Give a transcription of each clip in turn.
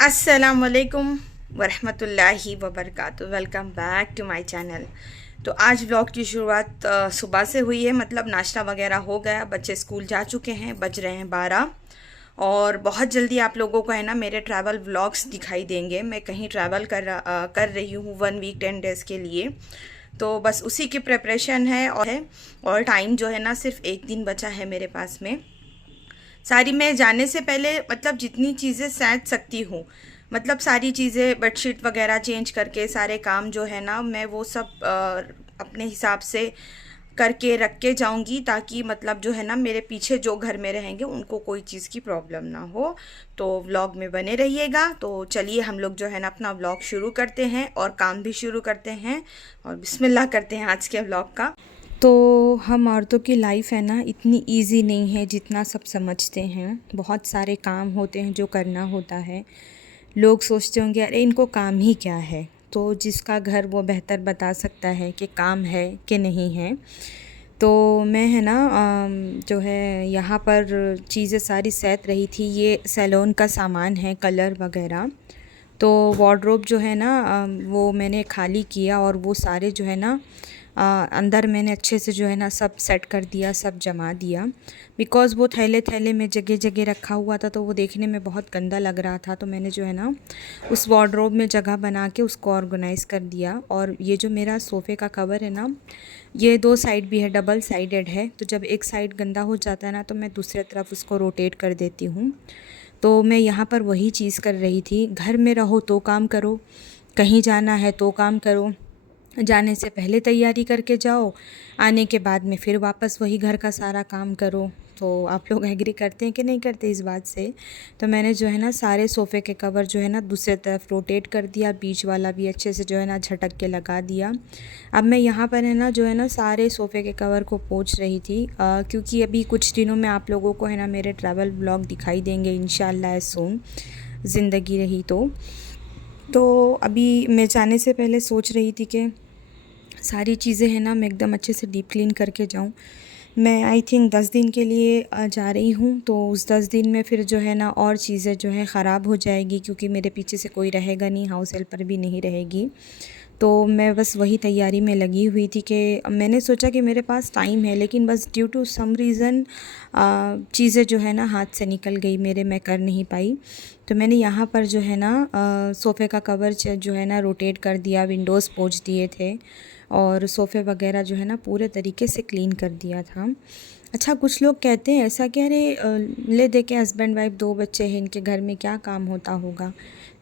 अस्सलामुअलैकुम वरहमतुल्लाहि वबरकातुहू। Welcome back to my channel. तो आज व्लॉग की शुरुआत सुबह से हुई है, मतलब नाश्ता वगैरह हो गया, बच्चे स्कूल जा चुके हैं, बज रहे हैं 12। और बहुत जल्दी आप लोगों को है ना मेरे ट्रैवल व्लॉग्स दिखाई देंगे। मैं कहीं ट्रैवल कर रही हूँ 1 वीक 10 डेज़ के लिए, तो बस उसी की प्रिपरेशन है। और टाइम जो है ना सिर्फ एक दिन बचा है मेरे पास में। सारी मैं जाने से पहले मतलब जितनी चीज़ें सैंत सकती हूँ, मतलब सारी चीज़ें बेडशीट वगैरह चेंज करके सारे काम जो है ना मैं वो सब अपने हिसाब से करके रख के जाऊंगी, ताकि मतलब जो है ना मेरे पीछे जो घर में रहेंगे उनको कोई चीज़ की प्रॉब्लम ना हो। तो व्लॉग में बने रहिएगा। तो चलिए हम लोग जो है ना अपना व्लॉग शुरू करते हैं और काम भी शुरू करते हैं, और बिस्मिल्लाह करते हैं आज के व्लॉग का। तो हम औरतों की लाइफ है ना इतनी इजी नहीं है जितना सब समझते हैं। बहुत सारे काम होते हैं जो करना होता है। लोग सोचते होंगे अरे इनको काम ही क्या है, तो जिसका घर वो बेहतर बता सकता है कि काम है कि नहीं है। तो मैं है ना जो है यहाँ पर चीज़ें सारी सैत रही थी। ये सैलून का सामान है, कलर वगैरह। तो वार्डरोब जो है ना वो मैंने खाली किया, और वो सारे जो है ना अंदर मैंने अच्छे से जो है ना सब सेट कर दिया, सब जमा दिया। बिकॉज़ वो थैले थैले में जगह जगह रखा हुआ था, तो वो देखने में बहुत गंदा लग रहा था। तो मैंने जो है ना उस वार्डरोब में जगह बना के उसको ऑर्गेनाइज़ कर दिया। और ये जो मेरा सोफ़े का कवर है ना, ये 2 साइड भी है, डबल साइडेड है। तो जब एक साइड गंदा हो जाता है ना, तो मैं दूसरी तरफ उसको रोटेट कर देती हूँ। तो मैं यहाँ पर वही चीज़ कर रही थी। घर में रहो तो काम करो, कहीं जाना है तो काम करो, जाने से पहले तैयारी करके जाओ, आने के बाद में फिर वापस वही घर का सारा काम करो। तो आप लोग एग्री करते हैं कि नहीं करते इस बात से? तो मैंने जो है ना सारे सोफ़े के कवर जो है ना दूसरी तरफ रोटेट कर दिया, बीच वाला भी अच्छे से जो है ना झटक के लगा दिया। अब मैं यहाँ पर है ना जो है ना सारे सोफ़े के कवर को पोंछ रही थी, क्योंकि अभी कुछ दिनों में आप लोगों को है ना मेरे ट्रैवल ब्लॉग दिखाई देंगे इंशाल्लाह सून, ज़िंदगी रही तो अभी मैं जाने से पहले सोच रही थी कि सारी चीज़ें हैं ना मैं एकदम अच्छे से डीप क्लीन करके जाऊँ। मैं आई थिंक 10 दिन के लिए जा रही हूँ, तो उस 10 दिन में फिर जो है ना और चीज़ें जो हैं ख़राब हो जाएगी, क्योंकि मेरे पीछे से कोई रहेगा नहीं, हाउस हेल्पर भी नहीं रहेगी। तो मैं बस वही तैयारी में लगी हुई थी कि मैंने सोचा कि मेरे पास टाइम है, लेकिन बस ड्यू टू सम रीज़न चीज़ें जो है ना हाथ से निकल गई मेरे, मैं कर नहीं पाई। तो मैंने यहाँ पर जो है ना सोफ़े का कवर जो है ना रोटेट कर दिया, विंडोज़ पोंछ दिए थे, और सोफ़े वगैरह जो है ना पूरे तरीके से क्लीन कर दिया था। अच्छा, कुछ लोग कहते हैं ऐसा कि अरे ले देखे हस्बैंड वाइफ 2 बच्चे हैं, इनके घर में क्या काम होता होगा।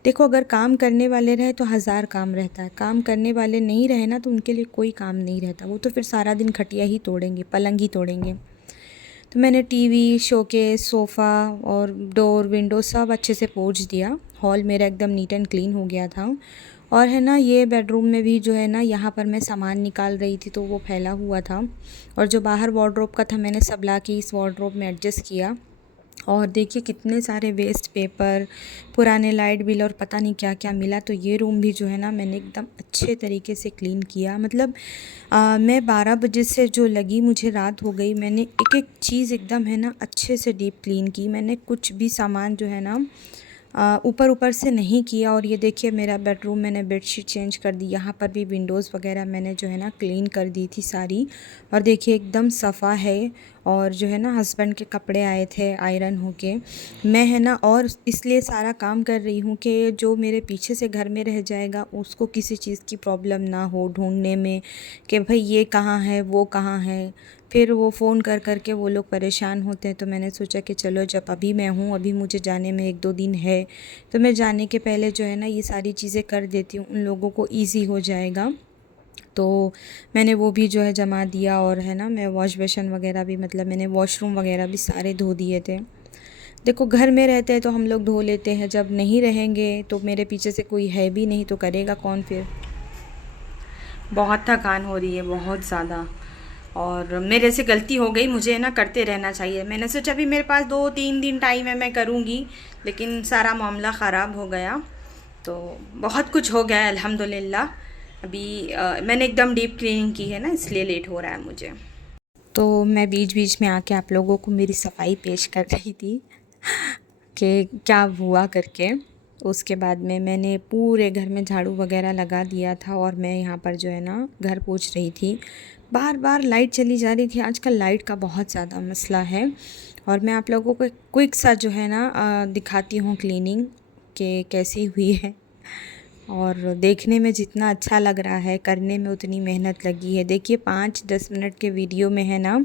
देखो, अगर काम करने वाले रहे तो हज़ार काम रहता है, काम करने वाले नहीं रहे ना तो उनके लिए कोई काम नहीं रहता। वो तो फिर सारा दिन खटिया ही तोड़ेंगे, पलंग ही तोड़ेंगे। तो मैंने टीवी, शोकेस, सोफ़ा और डोर, विंडो सब अच्छे से पोंछ दिया। हॉल मेरा एकदम नीट एंड क्लीन हो गया था। और है ना ये बेडरूम में भी जो है ना यहाँ पर मैं सामान निकाल रही थी, तो वो फैला हुआ था। और जो बाहर वार्डरोब का था मैंने सब ला के इस वार्डरोब में एडजस्ट किया। और देखिए कितने सारे वेस्ट पेपर, पुराने लाइट बिल और पता नहीं क्या क्या मिला। तो ये रूम भी जो है ना मैंने एकदम अच्छे तरीके से क्लीन किया। मतलब मैं 12 बजे से जो लगी मुझे रात हो गई। मैंने एक एक चीज़ एकदम है ना अच्छे से डीप क्लीन की। मैंने कुछ भी सामान जो है ना ऊपर ऊपर से नहीं किया। और ये देखिए मेरा बेडरूम मैंने बेडशीट चेंज कर दी, यहाँ पर भी विंडोज़ वगैरह मैंने जो है ना क्लीन कर दी थी सारी। और देखिए एकदम सफ़ा है। और जो है ना हस्बैंड के कपड़े आए थे आयरन होके, मैं है ना और इसलिए सारा काम कर रही हूँ कि जो मेरे पीछे से घर में रह जाएगा उसको किसी चीज़ की प्रॉब्लम ना हो ढूंढने में, कि भाई ये कहाँ है वो कहाँ है। फिर वो फ़ोन कर कर के वो लोग परेशान होते हैं। तो मैंने सोचा कि चलो जब अभी मैं हूँ, अभी मुझे जाने में 1-2 दिन है, तो मैं जाने के पहले जो है ना ये सारी चीज़ें कर देती हूँ, उन लोगों को ईज़ी हो जाएगा। तो मैंने वो भी जो है जमा दिया। और है ना मैं वॉश बेसन वगैरह भी, मतलब मैंने वॉशरूम वगैरह भी सारे धो दिए थे। देखो, घर में रहते हैं तो हम लोग धो लेते हैं, जब नहीं रहेंगे तो मेरे पीछे से कोई है भी नहीं तो करेगा कौन फिर। बहुत थकान हो रही है, बहुत ज़्यादा। और मेरे से गलती हो गई, मुझे ना करते रहना चाहिए। मैंने सोचा अभी मेरे पास 2-3 दिन टाइम है, मैं करूँगी, लेकिन सारा मामला ख़राब हो गया। तो बहुत कुछ हो गया है अल्हम्दुलिल्लाह। अभी मैंने एकदम डीप क्लीनिंग की है ना, इसलिए लेट हो रहा है मुझे। तो मैं बीच बीच में आके आप लोगों को मेरी सफाई पेश कर रही थी कि क्या हुआ करके। उसके बाद में मैंने पूरे घर में झाड़ू वगैरह लगा दिया था और मैं यहाँ पर जो है ना घर पोंछ रही थी। बार बार लाइट चली जा रही थी। आजकल लाइट का बहुत ज़्यादा मसला है और मैं आप लोगों को क्विक सा जो है ना दिखाती हूँ क्लीनिंग कि कैसी हुई है। और देखने में जितना अच्छा लग रहा है, करने में उतनी मेहनत लगी है। देखिए 5-10 मिनट के वीडियो में है ना,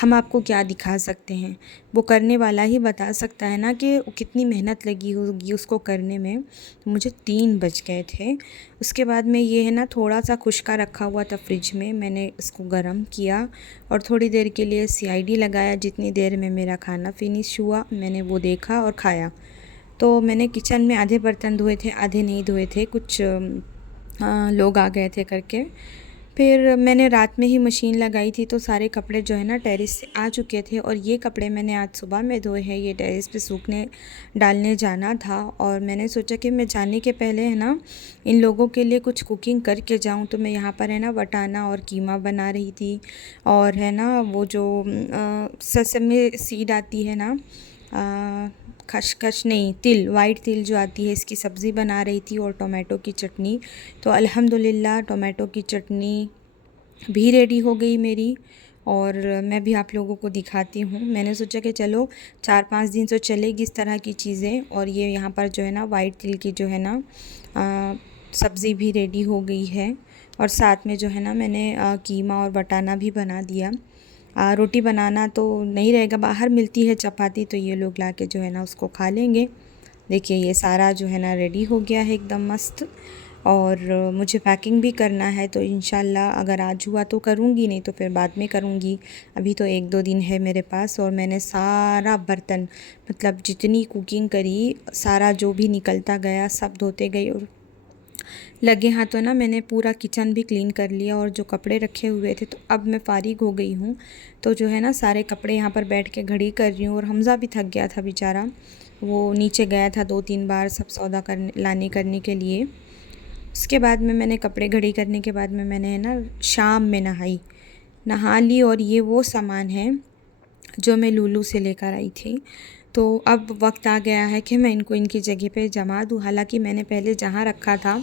हम आपको क्या दिखा सकते हैं, वो करने वाला ही बता सकता है ना कि कितनी मेहनत लगी होगी उसको करने में। मुझे 3 बज गए थे। उसके बाद में ये है ना थोड़ा सा खुश्का रखा हुआ था फ्रिज में, मैंने इसको गर्म किया और थोड़ी देर के लिए CID लगाया। जितनी देर में मेरा खाना फिनिश हुआ मैंने वो देखा और खाया। तो मैंने किचन में आधे बर्तन धोए थे, आधे नहीं धोए थे, कुछ लोग आ गए थे करके। फिर मैंने रात में ही मशीन लगाई थी तो सारे कपड़े जो है ना टेरेस से आ चुके थे और ये कपड़े मैंने आज सुबह में धोए हैं। ये टेरेस पे सूखने डालने जाना था और मैंने सोचा कि मैं जाने के पहले है ना इन लोगों के लिए कुछ कुकिंग करके जाऊं। तो मैं यहाँ पर है ना वटाना और कीमा बना रही थी और है ना वो जो सेसमे सीड आती है ना, खसखस नहीं, तिल, वाइट तिल जो आती है, इसकी सब्ज़ी बना रही थी और टोमेटो की चटनी। तो अल्हम्दुलिल्लाह टोमेटो की चटनी भी रेडी हो गई मेरी और मैं भी आप लोगों को दिखाती हूँ। मैंने सोचा कि चलो 4-5 दिन तो चलेगी इस तरह की चीज़ें। और ये यहाँ पर जो है ना वाइट तिल की जो है ना सब्ज़ी भी रेडी हो गई है और साथ में जो है ना मैंने कीमा और बटाना भी बना दिया। रोटी बनाना तो नहीं रहेगा, बाहर मिलती है चपाती, तो ये लोग ला के जो है ना उसको खा लेंगे। देखिए ये सारा जो है ना रेडी हो गया है एकदम मस्त। और मुझे पैकिंग भी करना है तो इंशाल्लाह अगर आज हुआ तो करूँगी, नहीं तो फिर बाद में करूँगी। अभी तो 1-2 दिन है मेरे पास। और मैंने सारा बर्तन मतलब जितनी कुकिंग करी सारा जो भी निकलता गया सब धोते गई और लगे हाथों ना मैंने पूरा किचन भी क्लीन कर लिया। और जो कपड़े रखे हुए थे तो अब मैं फ़ारिग हो गई हूँ। तो जो है ना सारे कपड़े यहाँ पर बैठ के घड़ी कर रही हूँ। और हमज़ा भी थक गया था बेचारा, वो नीचे गया था 2-3 बार सब सौदा करने करने के लिए। उसके बाद में मैंने कपड़े घड़ी करने के बाद में मैंने है ना शाम में नहा ली। और ये वो सामान है जो मैं लुलु से लेकर आई थी। तो अब वक्त आ गया है कि मैं इनको इनकी जगह पे जमा दूँ। हालांकि मैंने पहले जहाँ रखा था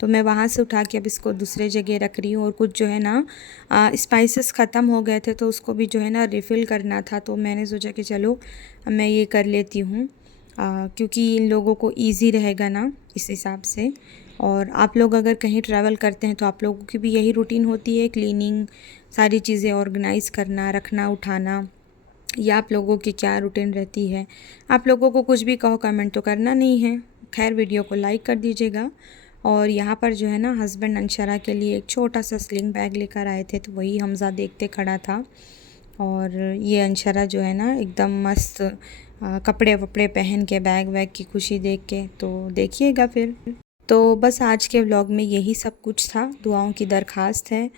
तो मैं वहाँ से उठा के अब इसको दूसरे जगह रख रही हूँ। और कुछ जो है ना स्पाइसेस ख़त्म हो गए थे तो उसको भी जो है ना रिफ़िल करना था। तो मैंने सोचा कि चलो मैं ये कर लेती हूँ क्योंकि इन लोगों को ईज़ी रहेगा ना इस हिसाब से। और आप लोग अगर कहीं ट्रैवल करते हैं तो आप लोगों की भी यही रूटीन होती है, क्लीनिंग, सारी चीज़ें ऑर्गेनाइज़ करना, रखना, उठाना, या आप लोगों की क्या रूटीन रहती है। आप लोगों को कुछ भी कहो, कमेंट तो करना नहीं है। खैर वीडियो को लाइक कर दीजिएगा। और यहाँ पर जो है ना हस्बैंड अंशरा के लिए एक छोटा सा स्लिंग बैग लेकर आए थे तो वही हमज़ा देखते खड़ा था। और ये अंशरा जो है ना एकदम मस्त कपड़े वपड़े पहन के बैग वैग की खुशी देख के, तो देखिएगा फिर। तो बस आज के व्लॉग में यही सब कुछ था। दुआओं की दरख्वास्त है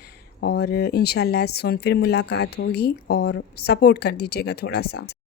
और इंशाल्लाह सुन फिर मुलाकात होगी और सपोर्ट कर दीजिएगा थोड़ा सा।